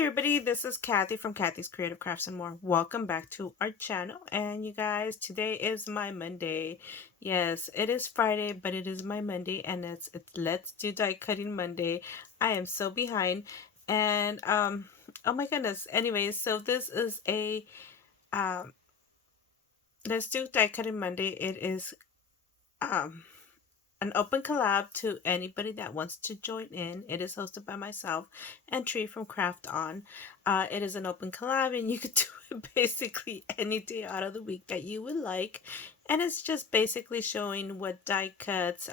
Everybody, this is Kathy from Kathy's Creative Crafts and More. Welcome back to our channel. And you guys, today is my Monday. Yes, it is Friday, but it is my Monday, and it's Let's Do Die Cutting Monday. I am so behind, and oh my goodness. Anyways, so this is a um Let's Do Die Cutting Monday. It is um an open collab to anybody that wants to join in. It is hosted by myself and Tree from Craft On. It is an open collab, and you could do it basically any day out of the week that you would like. And it's just basically showing what die cuts,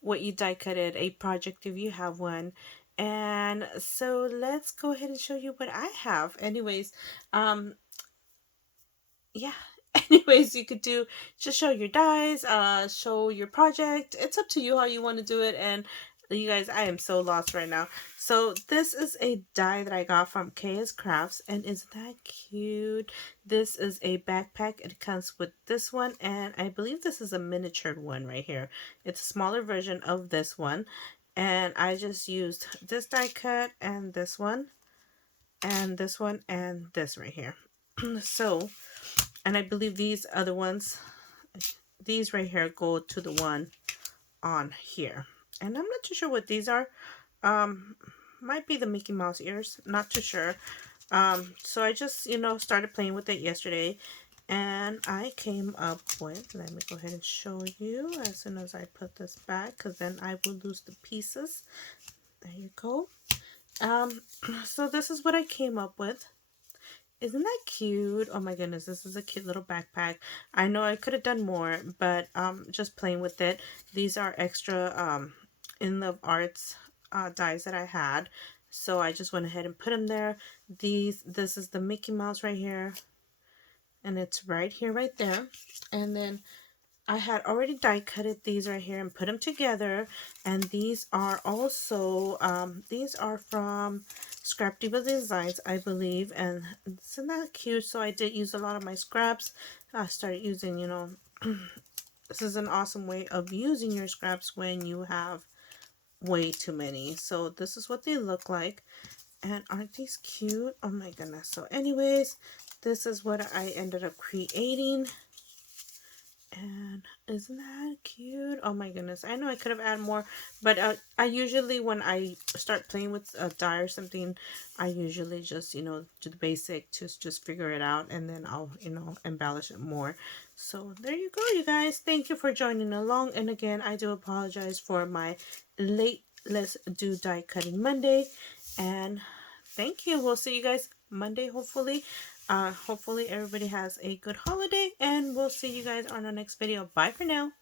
what you die cutted, a project if you have one. And so let's go ahead and show you what I have. Anyways, yeah. Anyways, you could do just show your dies, show your project. It's up to you how you want to do it. And you guys, I am so lost right now. So this is a die that I got from cathyscreativekrafts, and isn't that cute? This is a backpack. It comes with this one, and I believe this is a miniature one right here. It's a smaller version of this one, and I just used this die cut and this one and this one and this right here. So, and I believe these other ones, these right here, go to the one on here. And I'm not too sure what these are. Um, might be the Mickey Mouse ears. Not too sure. So I just, started playing with it yesterday. And I came up with, let me go ahead and show you as soon as I put this back, because then I will lose the pieces. There you go. So this is what I came up with. Isn't that cute? Oh my goodness, this is a cute little backpack. I know I could have done more, but just playing with it. These are extra in the arts dies that I had. So I just went ahead and put them there. This is the Mickey Mouse right here. And it's right here, right there. And then I had already die cutted these right here and put them together. And these are also, these are from Scrap Diva Designs, I believe. And isn't that cute? So I did use a lot of my scraps. I started using, this is an awesome way of using your scraps when you have way too many. So this is what they look like. And aren't these cute? Oh my goodness. So anyways, this is what I ended up creating. And isn't that cute? Oh my goodness. I know I could have added more, but I usually, when I start playing with a die or something, I usually just, do the basic to just figure it out, and then I'll, embellish it more. So there you go, you guys. Thank you for joining along. And again, I do apologize for my late Let's Do Die Cutting Monday. And thank you. We'll see you guys Monday, hopefully. Hopefully everybody has a good holiday, and we'll see you guys on our next video. Bye for now.